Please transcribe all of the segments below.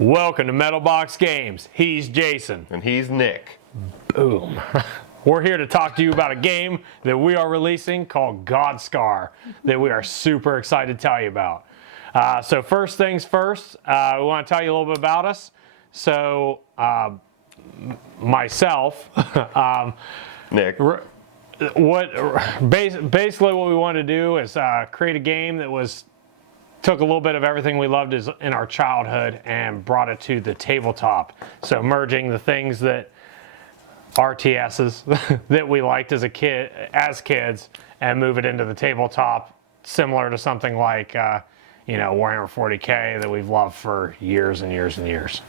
Welcome to Metal Box Games. He's Jason. And he's Nick. Boom. We're here to talk to you about a game that we are releasing called Godskar that we are super excited to tell you about. So first things first, we want to tell you a little bit about us. So myself, Nick. Basically what we wanted to do is create a game that took a little bit of everything we loved in our childhood and brought it to the tabletop. So merging the things that RTSs that we liked as kids and move it into the tabletop, similar to something like Warhammer 40K that we've loved for years and years and years.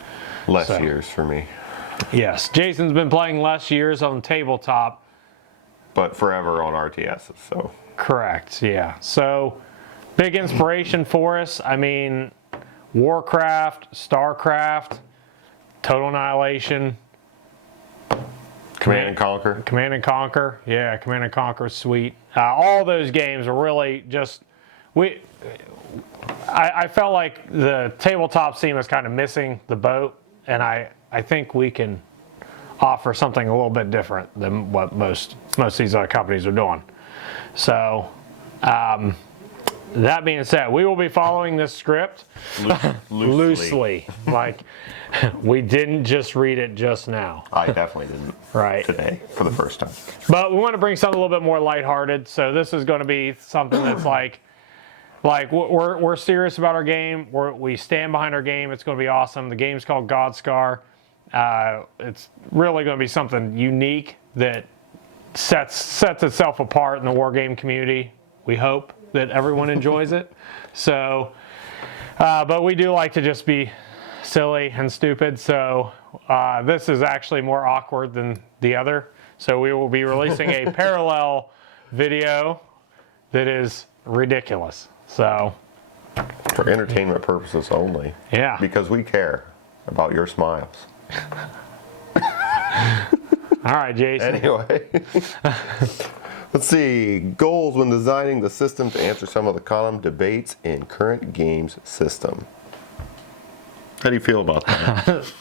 Less years for me. Yes, Jason's been playing less years on tabletop, but forever on RTSs. So correct, yeah. So big inspiration for us. I mean, Warcraft, StarCraft, Total Annihilation, Command and Conquer. Command and Conquer, yeah, Command and Conquer is sweet. All those games are really just I felt like the tabletop scene was kind of missing the boat, and I think we can offer something a little bit different than what most of these other companies are doing. So that being said, we will be following this script loosely. Like, we didn't just read it just now. I definitely didn't. Right. Today, for the first time. But we want to bring something a little bit more lighthearted. So this is going to be something that's like we're serious about our game. We stand behind our game. It's going to be awesome. The game's called Godskar. It's really going to be something unique that sets itself apart in the wargame community. We hope that everyone enjoys it. So, but we do like to just be silly and stupid. So this is actually more awkward than the other. So we will be releasing a parallel video that is ridiculous. So for entertainment purposes only. Yeah. Because we care about your smiles. All right, Jason. Anyway. Let's see, goals when designing the system to answer some of the common debates in current games system. How do you feel about that?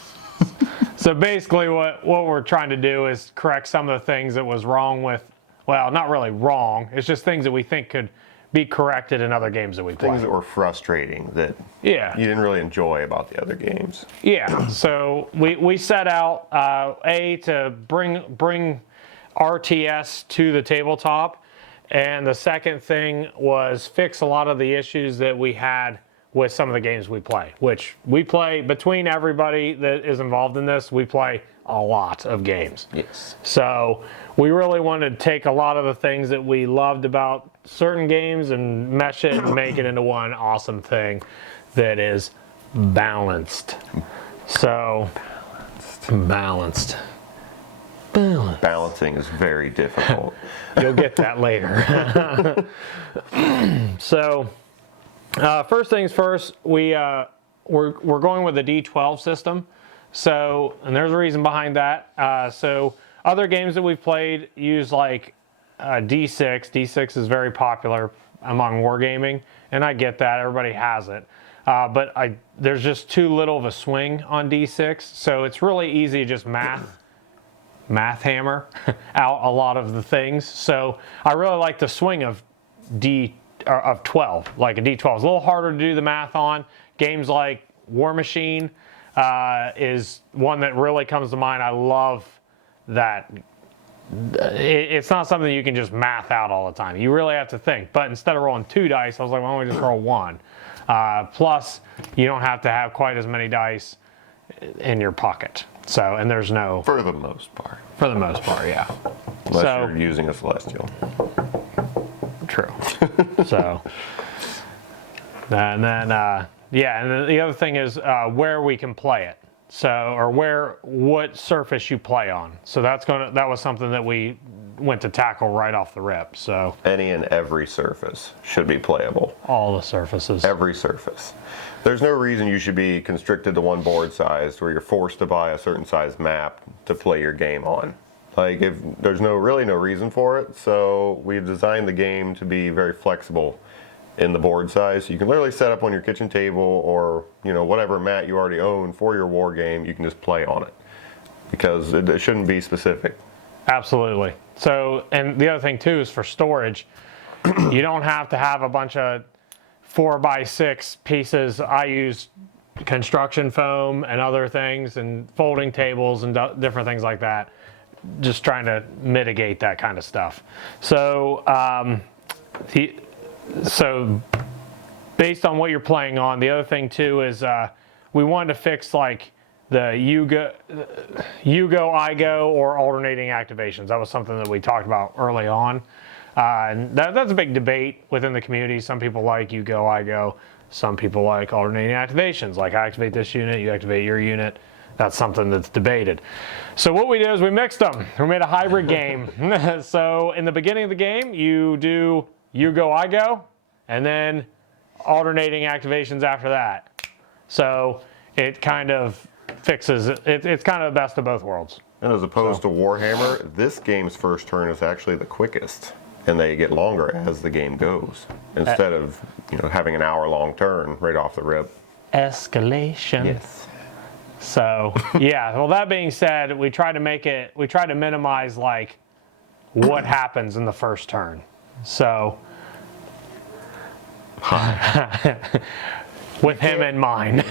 So basically what we're trying to do is correct some of the things that was wrong with, well, not really wrong, it's just things that we think could be corrected in other games that we play. Things that were frustrating that you didn't really enjoy about the other games. Yeah, so we set out, to bring RTS to the tabletop, and the second thing was fix a lot of the issues that we had with some of the games we play, which we play between everybody that is involved in this. We play a lot of games. Yes. So we really wanted to take a lot of the things that we loved about certain games and mesh it and make it into one awesome thing that is balanced. So balanced. Balancing is very difficult. You'll get that later. So, first things first, we're going with the D12 system. So, and there's a reason behind that. So, other games that we've played use like D6. D6 is very popular among wargaming, and I get that. Everybody has it. But there's just too little of a swing on D6, so it's really easy to just math hammer out a lot of the things. So I really like the swing of 12. Like a D12 is a little harder to do the math on. Games like War Machine is one that really comes to mind. I love that. It's not something you can just math out all the time. You really have to think. But instead of rolling 2 dice, I was like, why don't we just roll 1? Plus, you don't have to have quite as many dice in your pocket. So, and there's no... For the most part. For the most part, yeah. Unless you're using a Celestial. True. So, and then, and then the other thing is where we can play it. So, or what surface you play on. So that was something that we went to tackle right off the rip. So any and every surface should be playable. All the surfaces. Every surface. There's no reason you should be constricted to one board size where you're forced to buy a certain size map to play your game on. Like, if there's really no reason for it, so we've designed the game to be very flexible in the board size. So you can literally set up on your kitchen table or, you know, whatever mat you already own for your war game, you can just play on it because it shouldn't be specific. Absolutely. So, and the other thing too is for storage, you don't have to have a bunch of 4x6 pieces. I use construction foam and other things and folding tables and different things like that. Just trying to mitigate that kind of stuff. So, so based on what you're playing on, the other thing too is we wanted to fix like the you go, I go, or alternating activations. That was something that we talked about early on. And that's a big debate within the community. Some people like you go, I go. Some people like alternating activations, like I activate this unit, you activate your unit. That's something that's debated. So what we did is we mixed them. We made a hybrid game. So in the beginning of the game, you do you go, I go, and then alternating activations after that. So it kind of fixes it. It's kind of the best of both worlds. And as opposed to Warhammer, this game's first turn is actually the quickest, and they get longer as the game goes, instead of, you know, having an hour-long turn right off the rip. Escalation. Yes. So yeah. Well, that being said, we try to minimize like what happens in the first turn. So with him in mind.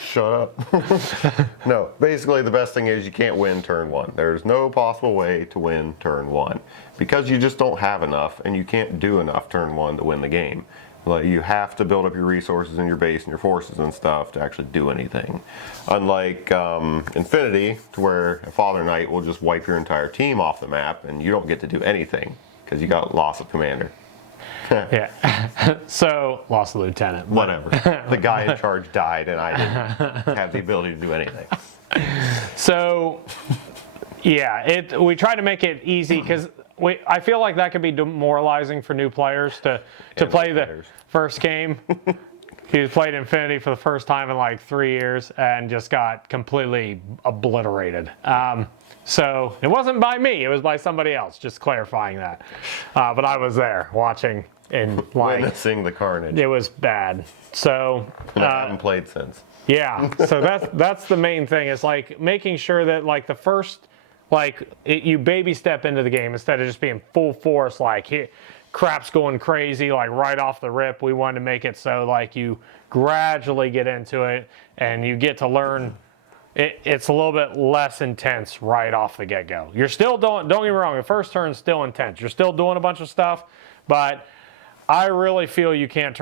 Shut up. No, basically the best thing is you can't win turn one. There's no possible way to win turn one because you just don't have enough and you can't do enough turn one to win the game. Like, you have to build up your resources in your base and your forces and stuff to actually do anything. Unlike Infinity, to where a Father Knight will just wipe your entire team off the map and you don't get to do anything because you got loss of commander. Yeah. So lost the lieutenant. Whatever. The guy in charge died and I didn't have the ability to do anything. So yeah, we try to make it easy because I feel like that could be demoralizing for new players to play the first game. He played Infinity for the first time in like 3 years and just got completely obliterated. So it wasn't by me, it was by somebody else, just clarifying that. But I was there watching and like witnessing the carnage. It was bad. So and I haven't played since. Yeah, so that's the main thing. It's like making sure that like the first, you baby step into the game instead of just being full force, like crap's going crazy, like right off the rip. We wanted to make it so like you gradually get into it and you get to learn. It's a little bit less intense right off the get-go. You're still don't get me wrong, the first turn's still intense. You're still doing a bunch of stuff, but I really feel you can't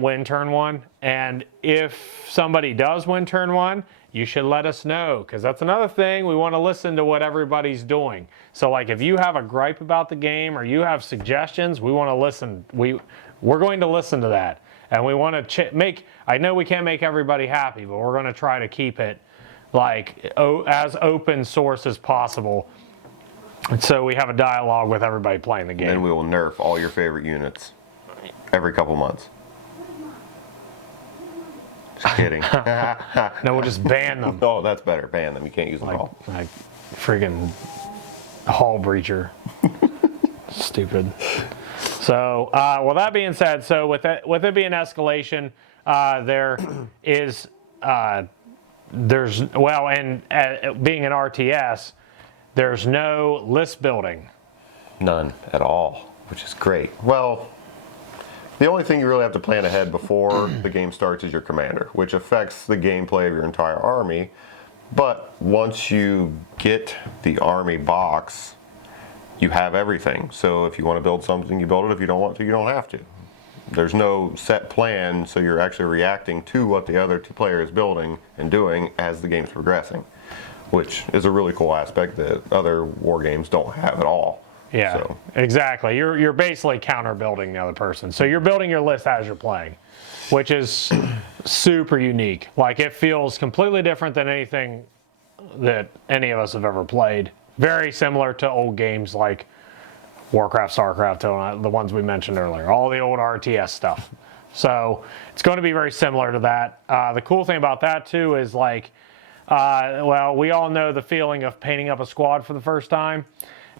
win turn one. And if somebody does win turn one, you should let us know, because that's another thing. We want to listen to what everybody's doing. So like if you have a gripe about the game or you have suggestions, we want to listen. We're going to listen to that. And we want to I know we can't make everybody happy, but we're going to try to keep it like as open source as possible. And so we have a dialogue with everybody playing the game. And then we will nerf all your favorite units every couple months. Just kidding. No, we'll just ban them. Oh, that's better. Ban them. You can't use them all. Like friggin' hall breacher. Stupid. So, well, that being said, so with it being escalation, there is being an RTS, there's no list building. None at all, which is great. Well, the only thing you really have to plan ahead before the game starts is your commander, which affects the gameplay of your entire army. But once you get the army box, you have everything. So if you want to build something, you build it. If you don't want to, you don't have to. There's no set plan, so you're actually reacting to what the other player is building and doing as the game's progressing, which is a really cool aspect that other war games don't have at all. Yeah, so. Exactly. You're basically counter building the other person. So you're building your list as you're playing, which is super unique. Like it feels completely different than anything that any of us have ever played. Very similar to old games like Warcraft, StarCraft, the ones we mentioned earlier, all the old RTS stuff. So it's going to be very similar to that. The cool thing about that too is like, well, we all know the feeling of painting up a squad for the first time.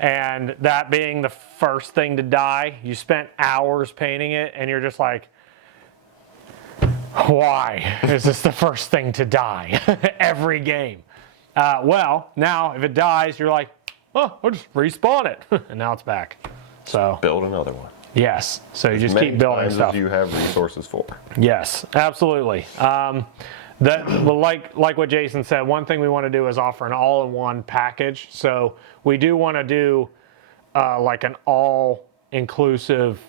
and that being the first thing to die. You spent hours painting it, and you're just like, why is this the first thing to die every game? Well, now if it dies, you're like, oh, I'll just respawn it, and now it's back. So Build another one. yes, so you just Many keep building times stuff. as you have resources for. Yes, absolutely. Well, like what Jason said, one thing we want to do is offer an all-in-one package. So we do want to do like an all-inclusive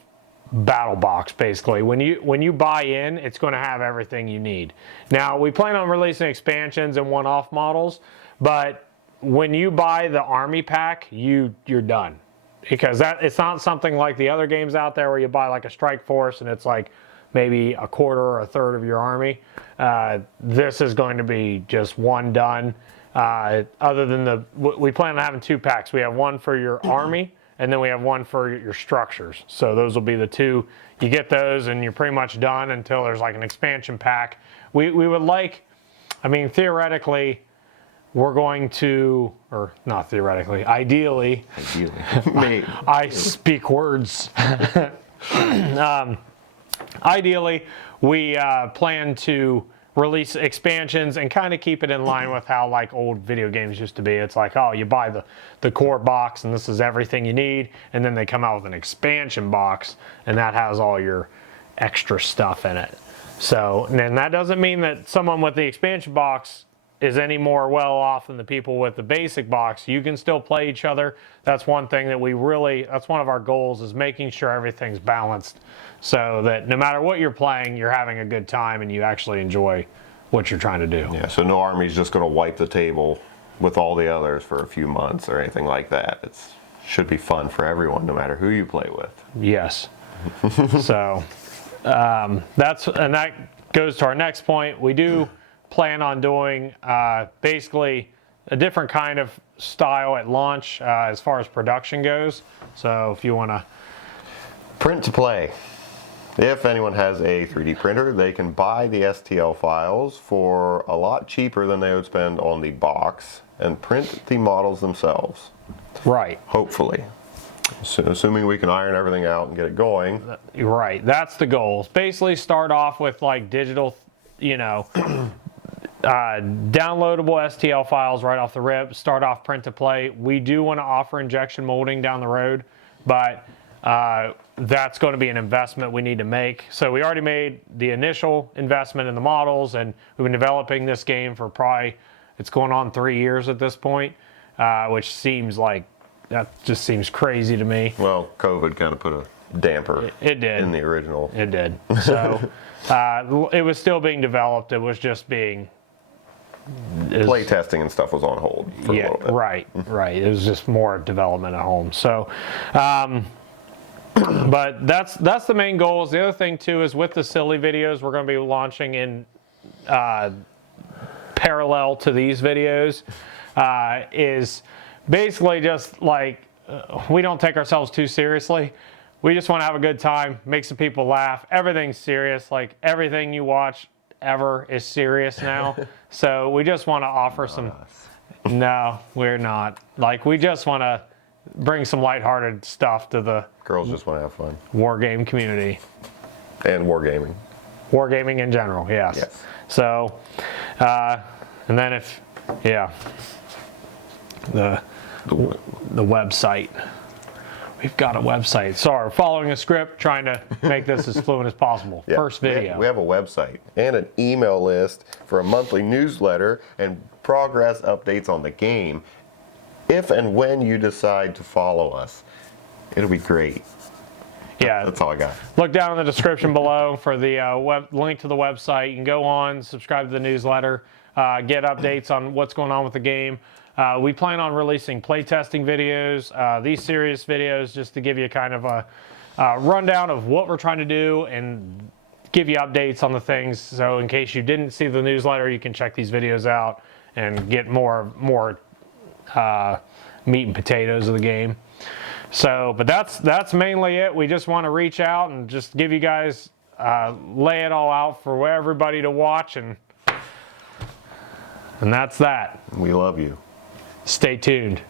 battle box, basically. When you buy in, it's going to have everything you need. Now, we plan on releasing expansions and one-off models, but when you buy the army pack, you're done. Because it's not something like the other games out there where you buy like a strike force and it's like maybe a quarter or a third of your army. This is going to be just one done. Other than we plan on having 2 packs. We have one for your army, and then we have one for your structures. So those will be the 2. You get those, and you're pretty much done until there's like an expansion pack. We would like, I mean, theoretically, we're going to, or not theoretically, ideally. I speak words. Ideally, we plan to release expansions and kind of keep it in line with how like old video games used to be. It's like, oh, you buy the core box and this is everything you need, and then they come out with an expansion box and that has all your extra stuff in it. So, and that doesn't mean that someone with the expansion box is any more well off than the people with the basic box. You can still play each other. That's one thing that that's one of our goals, is making sure everything's balanced so that no matter what you're playing, you're having a good time and you actually enjoy what you're trying to do. Yeah, so no army's just going to wipe the table with all the others for a few months or anything like that. It should be fun for everyone, no matter who you play with. Yes. So that goes to our next point. We do plan on doing basically a different kind of style at launch as far as production goes. So if you want to print to play. If anyone has a 3D printer, they can buy the STL files for a lot cheaper than they would spend on the box and print the models themselves. Right. Hopefully. So, assuming we can iron everything out and get it going. Right. That's the goal. Basically start off with like digital, downloadable STL files right off the rip. Start off print to play. We do want to offer injection molding down the road, but that's going to be an investment we need to make. So we already made the initial investment in the models, and we've been developing this game for probably, it's going on 3 years at this point, which seems like, that just seems crazy to me. Well, COVID kind of put a damper it did. In the original. It did. So it was still being developed. It was just being... Play testing and stuff was on hold for a little bit. Right. It was just more development at home. So, but that's the main goals. The other thing too is with the silly videos we're going to be launching in parallel to these videos is basically just like we don't take ourselves too seriously. We just want to have a good time, make some people laugh. Everything's serious. Like everything you watch ever is serious now. So we just want to offer some. No, we're not. Like we just want to bring some lighthearted stuff to the girls just want to have fun. War game community. And wargaming. Wargaming in general, yes. So, and then the website. We've got a website. Sorry, following a script, trying to make this as fluent as possible. Yeah, first video. We have a website and an email list for a monthly newsletter and progress updates on the game. If and when you decide to follow us, it'll be great. Yeah, that's all I got. Look down in the description below for the link to the website. You can go on, subscribe to the newsletter, get updates on what's going on with the game. We plan on releasing playtesting videos, these serious videos, just to give you kind of a rundown of what we're trying to do and give you updates on the things. So in case you didn't see the newsletter, you can check these videos out and get more meat and potatoes of the game. So, but that's mainly it. We just want to reach out and just give you guys, lay it all out for everybody to watch, and that's that. We love you. Stay tuned.